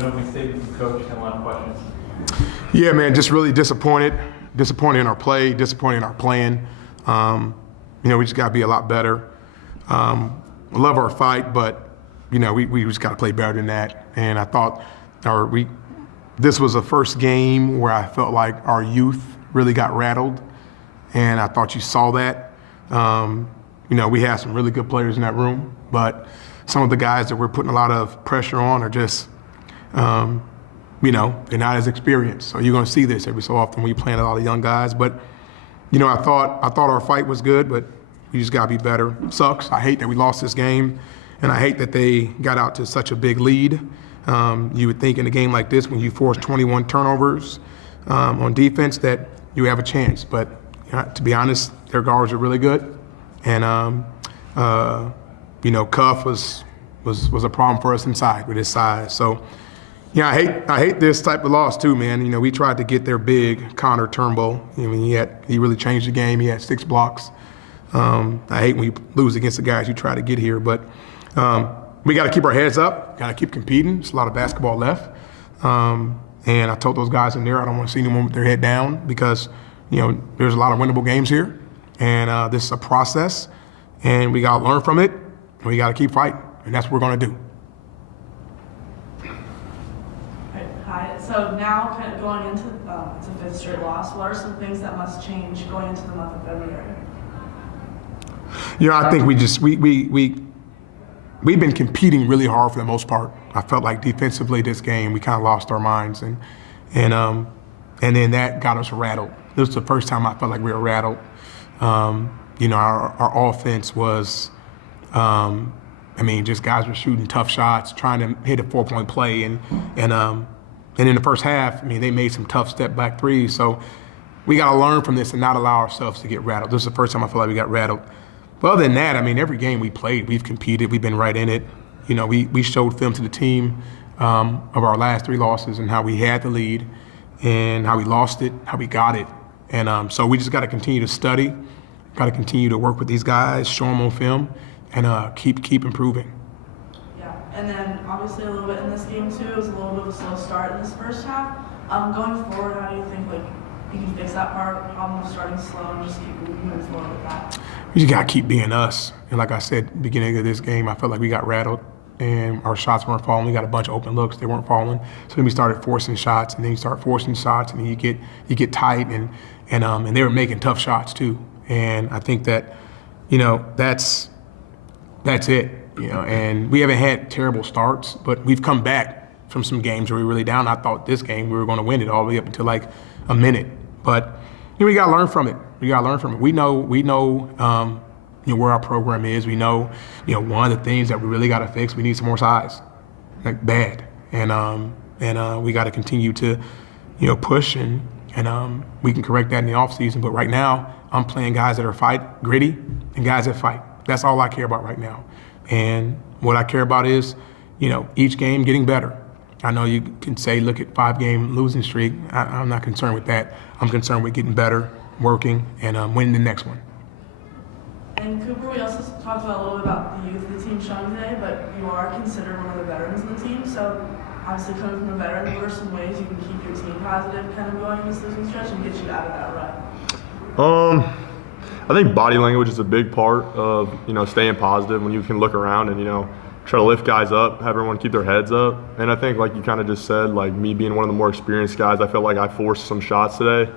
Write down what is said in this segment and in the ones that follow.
an opening statement from Coach, and a lot of questions. Yeah, man, just really disappointed. Disappointed in our play, disappointed in our plan. We just got to be a lot better. Love our fight, but, we just got to play better than that. And I thought this was the first game where I felt like our youth really got rattled, and I thought you saw that. We had some really good players in that room, but some of the guys that we're putting a lot of pressure on are just, they're not as experienced. So you're going to see this every so often when you're playing a lot of young guys. But, I thought our fight was good, but we just got to be better. Sucks. I hate that we lost this game, and I hate that they got out to such a big lead. You would think in a game like this, when you force 21 turnovers on defense, that you have a chance. But to be honest, their guards are really good, and Cuff was a problem for us inside with his size. So, I hate this type of loss too, man. We tried to get their big Connor Turnbull. He really changed the game. He had 6 blocks. I hate when you lose against the guys you try to get here, but we got to keep our heads up. Got to keep competing. There's a lot of basketball left, and I told those guys in there I don't want to see anyone with their head down because there's a lot of winnable games here, and this is a process, and we got to learn from it. And we got to keep fighting, and that's what we're going to do. Hi. So now, kind of going into it's a 5th straight loss. What are some things that must change going into the month of February? I think we've been competing really hard for the most part. I felt like defensively this game we kind of lost our minds, and then that got us rattled. This was the first time I felt like we were rattled. Our offense was, just guys were shooting tough shots, trying to hit a 4-point play, and in the first half, they made some tough step back threes. So we got to learn from this and not allow ourselves to get rattled. This is the first time I feel like we got rattled. But other than that, every game we played, we've competed, we've been right in it. We showed film to the team of our last 3 losses and how we had the lead and how we lost it, how we got it. And so we just got to continue to study, got to continue to work with these guys, show them on film, and keep improving. Yeah, and then obviously a little bit in this game too, it was a little bit of a slow start in this first half. Going forward, how do you think you can fix that problem of starting slow and just keep moving forward with that? We just got to keep being us. And like I said, at the beginning of this game, I felt like we got rattled and our shots weren't falling. We got a bunch of open looks, they weren't falling. So then we started forcing shots, and then you start forcing shots, and then you get tight, and they were making tough shots too. And I think that, that's it. And we haven't had terrible starts, but we've come back from some games where we were really down. I thought this game we were going to win it all the way up until like a minute. But we got to learn from it. We know where our program is. We know, one of the things that we really got to fix. We need some more size, like bad. And we got to continue to, push and we can correct that in the off season. But right now, I'm playing guys that are gritty, and guys that fight. That's all I care about right now. And what I care about is, each game getting better. I know you can say, look at 5-game losing streak. I'm not concerned with that. I'm concerned with getting better, working, and winning the next one. And Cooper, we also talked a little bit about the youth of the team showing today, but you are considered one of the veterans of the team. So obviously coming from a veteran, what are some ways you can keep your team positive kind of going this losing stretch and get you out of that rut? I think body language is a big part of, staying positive when you can look around and, try to lift guys up, have everyone keep their heads up. And I think, like you kind of just said, like me being one of the more experienced guys, I felt like I forced some shots today.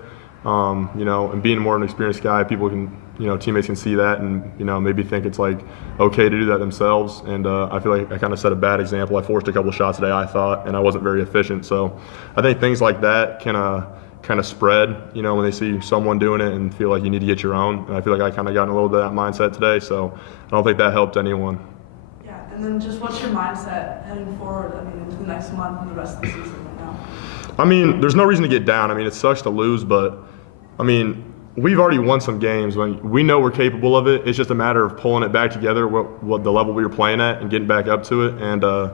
And being more of an experienced guy, people can, teammates can see that and, maybe think it's like okay to do that themselves. And I feel like I kind of set a bad example. I forced a couple of shots today, I thought, and I wasn't very efficient. So I think things like that can kind of spread, when they see someone doing it and feel like you need to get your own. And I feel like I kind of got in a little bit of that mindset today. So I don't think that helped anyone. Yeah, and then just what's your mindset heading forward, into the next month and the rest of the season right now? There's no reason to get down. It sucks to lose, but we've already won some games. We know we're capable of it. It's just a matter of pulling it back together, what the level we were playing at, and getting back up to it. And I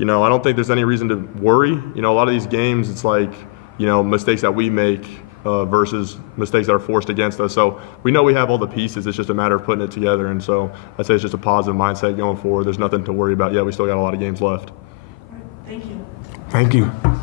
don't think there's any reason to worry. A lot of these games, it's like, mistakes that we make versus mistakes that are forced against us. So we know we have all the pieces. It's just a matter of putting it together. And so I'd say it's just a positive mindset going forward. There's nothing to worry about yet. We still got a lot of games left. All right. Thank you. Thank you.